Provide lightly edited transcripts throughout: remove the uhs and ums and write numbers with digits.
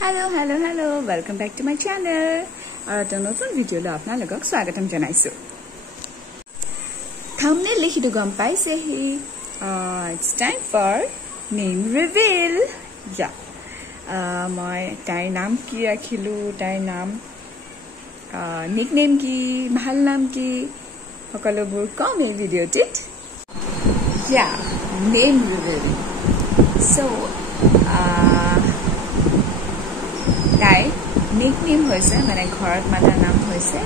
Hello. Welcome back to my channel. Our নতুন ভিডিওলৈ আপোনালোকক স্বাগতম জনাইছো। Thumbnail লিখিটো গম পাইছে হি। It's time for name reveal. Yeah. মই তাইৰ নাম কি ৰাখিলো, তাইৰ নাম নিকনেম কি, ভাল নাম কি, সকলোবোৰ কম এই ভিডিওটিত। Yeah, name reveal. So, তাই নিকনেম হৈছে মানে ঘৰত মাতাৰ নাম হৈছে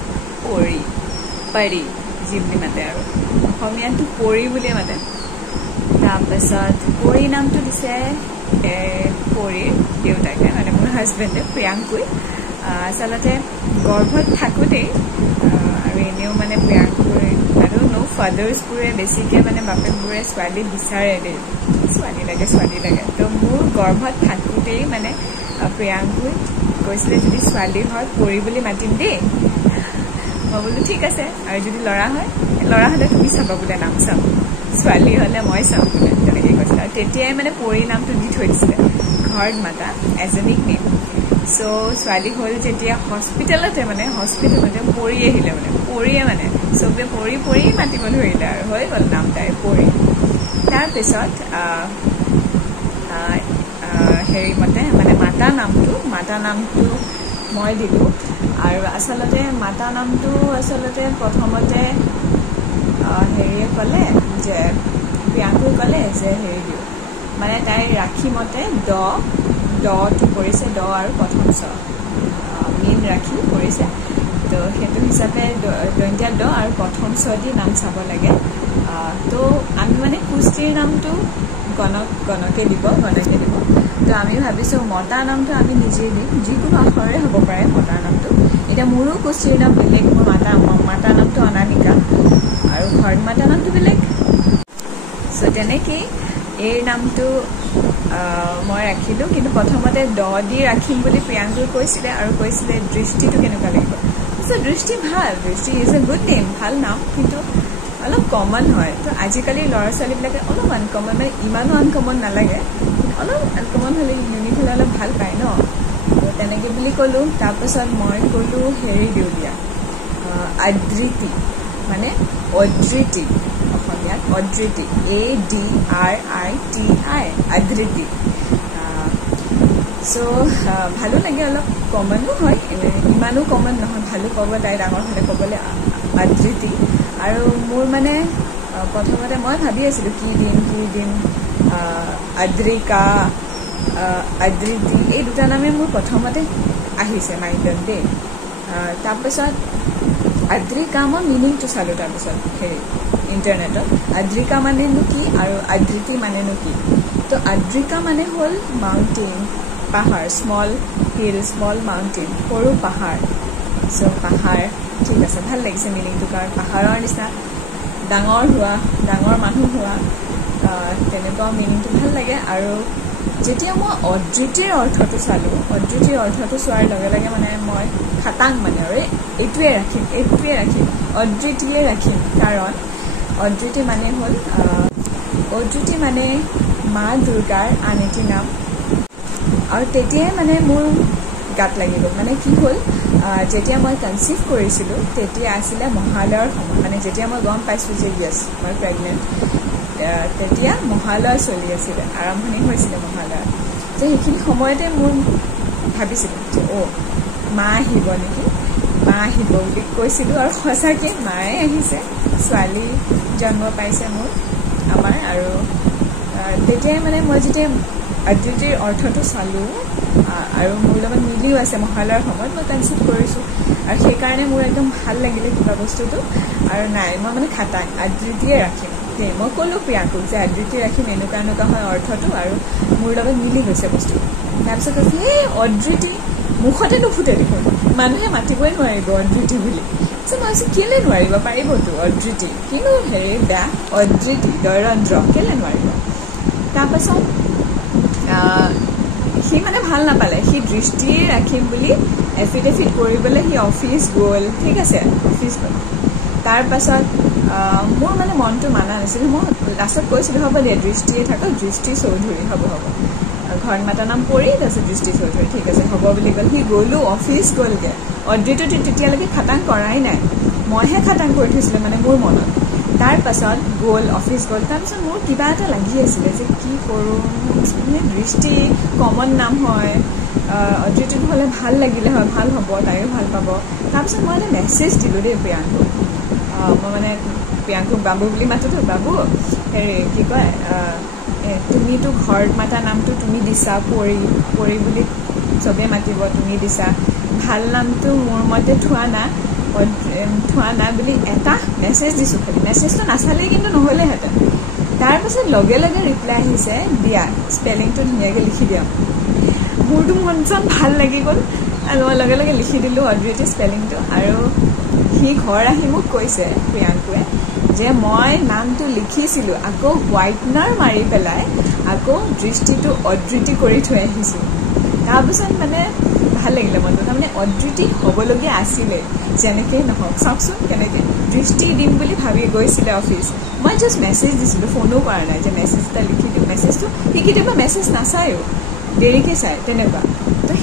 পৰি যি বুলি মাতে আৰু অসমীয়াটো পৰি বুলিয়ে মাতে। তাৰপিছত পৰি নামটো দিছে পৰিৰ দেউতাকে মানে মোৰ হাজবেণ্ডে প্ৰিয়াংকুই। আচলতে গৰ্ভত থাকোঁতেই আৰু এনেও মানে প্ৰিয়াংকুৰ আৰু ফাদাৰ্ছবোৰে বেছিকৈ মানে বাপেকবোৰে ছোৱালী বিচাৰে দেই, ছোৱালী লাগে। তো মোৰ গৰ্ভত থাকোঁতেই মানে প্ৰিয়াংকুই কৈছিলে যদি ছোৱালী হয় পৰি বুলি মাতিম দেই। মই বোলো ঠিক আছে, আৰু যদি ল'ৰা হ'লে তুমি চাবা বোলে নাম চাম, ছোৱালী হ'লে মই চাম বোলে, তেনেকৈ কৈছিলে। আৰু তেতিয়াই মানে পৰি নামটো দি থৈ দিছিলে ঘৰত মাতা এজ এ নিকনেম। চ' ছোৱালী হ'ল যেতিয়া হস্পিটেলতে পৰি আহিলে মানে পৰিয়ে মানে চবে পৰি মাতিব ধৰিলে আৰু হৈ গ'ল নাম তাইৰ পৰি। তাৰপিছত হেৰিমতে মানে মাতা নামটো মই দিলোঁ। আৰু আচলতে মাতা নামটো প্ৰথমতে হেৰিয়ে ক'লে যে প্ৰিয়াংকুই ক'লে যে হেৰি দিওঁ মানে তাইৰ ৰাখি মতে দটো পৰিছে, দ আৰু প্ৰথম চ মেইন ৰাখি পৰিছে। তো সেইটো হিচাপে দন্তীয়া দ আৰু প্ৰথম চ দি নাম চাব লাগে। তো আমি মানে কুস্তিৰ নামটো গণকে দিব। তো আমি ভাবিছোঁ মতাৰ নামটো আমি নিজেই দিম, যিকোনো আখৰে হ'ব পাৰে মতাৰ নামটো। এতিয়া মোৰো কুস্তিৰ নাম বেলেগ, মোৰ মাতাৰ নামটো অনামিকা আৰু ঘৰত মাতাৰ নামটো বেলেগ। চ' তেনেকেই এই নামটো মই ৰাখিলোঁ, কিন্তু প্ৰথমতে দ দি ৰাখিম বুলি প্ৰিয়াংকুই কৈছিলে আৰু কৈছিলে দৃষ্টিটো কেনেকুৱা লাগিব। চ' দৃষ্টি ভাল, দৃষ্টি ইজ এ গুড নেম, ভাল নাম, কিন্তু অলপ কমন হয়। তো আজিকালি ল'ৰা ছোৱালীবিলাকে অলপ আনকমন, মানে ইমানো আনকমন নালাগে, অলপ আনকমন হ'লে ইউনিক হ'লে অলপ ভাল পায় ন। তো তেনেকৈ বুলি ক'লোঁ। তাৰপিছত মই ক'লোঁ হেৰি দিওঁ দিয়া আদৃতি, মানে অদৃতি, অসমীয়াত অদৃতি, ADRITI, আদৃতি। চ' ভালো লাগে, অলপ কমনো হয়, ইমানো কমন নহয়, ভালো ক'ব, তাই ডাঙৰ হ'লে ক'বলৈ আদৃতি। আৰু মোৰ মানে প্ৰথমতে মই ভাবি আছিলোঁ কি দিম আদ্ৰিকা, আদৃতি, এই দুটা নামে মোৰ প্ৰথমতে আহিছে মাইণ্ডত দেই। তাৰপিছত আদ্ৰিকা মই মিনিংটো চালোঁ, তাৰপিছত হেৰি ইণ্টাৰনেটত আদ্ৰিকা মানেনো কি আৰু আদৃতি মানেনো কি। তো আদ্ৰিকা মানে হ'ল মাউণ্টেইন, পাহাৰ, স্মল হিল, স্মল মাউণ্টেইন, সৰু পাহাৰ। চ' পাহাৰ ঠিক আছে, ভাল লাগিছে মিনিংটো, কাৰণ পাহাৰৰ নিচিনা ডাঙৰ মানুহ হোৱা, তেনেকুৱা মিনিংটো ভাল লাগে। আৰু যেতিয়া মই অদৃতিৰ অৰ্থটো চালোঁ, অদৃতিৰ অৰ্থটো চোৱাৰ লগে লগে মানে মই খাটাং মানে আৰু এইটোৱে ৰাখিম, অদৃতিয়ে ৰাখিম। কাৰণ অদৃতি মানে হ'ল অদৃতি মানে মা দুৰ্গাৰ আন এটি নাম। আৰু তেতিয়াই মানে মোৰ গাত লাগি গ'ল, মানে কি হ'ল যেতিয়া মই কনচিভ কৰিছিলোঁ তেতিয়া আছিলে মহালয়ৰ সময়, মানে যেতিয়া মই গম পাইছোঁ যে য়েছ মই প্ৰেগনেণ্ট, তেতিয়া মহালয় চলি আছিলে, আৰম্ভণি হৈছিলে মহালয়। যে সেইখিনি সময়তে মোৰ ভাবিছিলোঁ যে মা আহিব নেকি, মা আহিব বুলি কৈছিলোঁ, আৰু সঁচাকৈ মায়ে আহিছে, ছোৱালী জন্ম পাইছে আমাৰ। আৰু তেতিয়াই মানে মই যেতিয়া আদৃতিৰ অৰ্থটো চালোঁ আৰু মোৰ লগত মিলিও আছে, মহালয়ৰ সময়ত মই কনচিভ কৰিছোঁ, আৰু সেইকাৰণে মোৰ একদম ভাল লাগিলে কিবা বস্তুটো। আৰু নাই, মই মানে খাটাং আদৃতিয়ে ৰাখিম দেই। মই ক'লোঁ প্ৰিয়াংকুক যে আদৃতি ৰাখিম, এনেকুৱা হয় অৰ্থটো, আৰু মোৰ লগত মিলি গৈছে বস্তুটো। তাৰপিছত কৈছে এই অদৃতি মুখতে নুফুটে দেখোন, মানুহে মাতিবই নোৱাৰিব অদৃতি বুলি। চ' মই কৈছোঁ কেলৈ নোৱাৰিব, পাৰিবতো অদৃতি, কিন্তু হেৰি বেয়া, অদৃতি দৈৰন্দ্ৰ কেলৈ নোৱাৰিব। তাৰপাছত সি মানে ভাল নাপালে, সি দৃষ্টি ৰাখিম বুলি এফিডেভিট কৰিবলৈ সি অফিচ গ'ল, ঠিক আছে, অফিচ গ'ল। তাৰপাছত মোৰ মানে মনটো মানা নাছিল, মই লাষ্টত কৈছিলোঁ হ'ব দে দৃষ্টিয়ে থাকক, দৃষ্টি চৌধুৰী হ'ব। ঘৰত মাতা নাম পৰি তাৰপিছত দৃষ্টি চৌধুৰী ঠিক আছে হ'ব বুলি ক'ল সি গ'লো অফিচ গ'লগৈ অদ্ৰিটো তেতিয়ালৈকে খাটাং কৰাই নাই মইহে খাটাং কৰি থৈছিলোঁ মানে মোৰ মনত তাৰ পাছত গ'ল অফিচ গ'ল তাৰপিছত মোৰ কিবা এটা লাগি আছিলে যে কি কৰোঁ দৃষ্টি কমন নাম হয় অদ্ৰিটো হ'লে ভাল লাগিলে হয় ভাল হ'ব তাইও ভাল পাব তাৰপিছত মই এটা মেছেজ দিলোঁ দেই প্ৰিয়াংকুক মই মানে প্ৰিয়াংকুক বাবু বুলি মাতোতো বাবু হেৰি কি কয় তুমিতো ঘৰত মাতা নামটো তুমি দিছা পৰি বুলি চবেই মাতিব তুমি দিছা ভাল নামটো মোৰ মতে থোৱা নাই বুলি এটা মেছেজ দিছোঁ খালি মেছেজটো নাচালেই কিন্তু নহ'লেহেঁতেন তাৰপাছত লগে লগে ৰিপ্লাই আহিছে দিয়া স্পেলিংটো ধুনীয়াকৈ লিখি দিয়ক মোৰতো মন চন ভাল লাগি গ'ল আৰু মই লগে লগে লিখি দিলোঁ অদ্ৰিটিৰ স্পেলিংটো আৰু সি ঘৰ আহি মোক কৈছে প্ৰিয়াংকুৱে যে মই নামটো লিখিছিলোঁ আকৌ হোৱাইটনাৰ মাৰি পেলাই আকৌ দৃষ্টিটো অদ্ৰিটি কৰি থৈ আহিছোঁ তাৰপিছত মানে ভাল লাগিলে মনটো তাৰমানে অদ্ৰিটি হ'বলগীয়া আছিলে যেনেকেই নহওক চাওকচোন কেনেকৈ দৃষ্টি দিম বুলি ভাবি গৈছিলে অফিচ মই জাষ্ট মেছেজ দিছিলোঁ ফোনো কৰা নাই যে মেছেজ এটা লিখি দিওঁ মেছেজটো সি কেতিয়াবা মেছেজ নাচায়ো দেৰিকৈ চায় তেনেকুৱা তো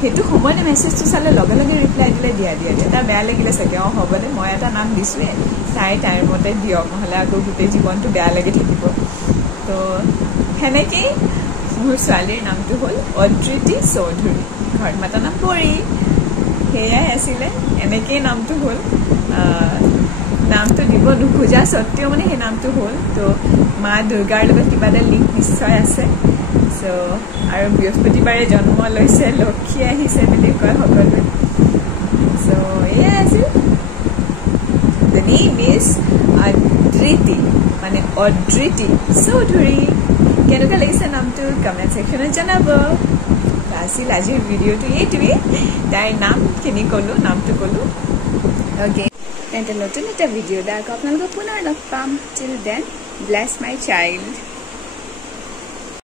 সেইটো সময়তে মেছেজটো চালে লগে লগে ৰিপ্লাই দিলে দিয়া তাৰ বেয়া লাগিলে চাগে হ'ব দে মই এটা নাম দিছোঁৱে তাইৰ মতে দিয়ক নহ'লে আকৌ গোটেই জীৱনটো বেয়া লাগি থাকিব তো সেনেকেই মোৰ ছোৱালীৰ নামটো হ'ল অদ্ৰিটি চৌধুৰী ঘৰত মাতা নাম পৰি সেয়াই আছিলে এনেকেই নামটো হ'ল নামটো দিব নোখোজা স্বত্তেও মানে সেই নামটো হ'ল তো মা দুৰ্গাৰ লগত কিবা এটা লিংক নিশ্চয় আছে চ' আৰু বৃহস্পতিবাৰে জন্ম লৈছে লক্ষী আহিছে বুলি কয় সকলোৱে চ' এয়াই আছিল দ্য নেম ইজ অদ্ৰিটি মানে অদ্ৰিটি চৌধুৰী কেনেকুৱা লাগিছে নামটো কমেণ্ট ছেকশ্যনত জনাব আছিল আজিৰ ভিডিঅ'টো এইটোৱেই তাইৰ নামখিনি ক'লোঁ নামটো ক'লোঁ অ'কে তেন্তে নতুন এটা ভিডিঅ' আকৌ আপোনালোকক পুনৰ লগ পাম till then bless my child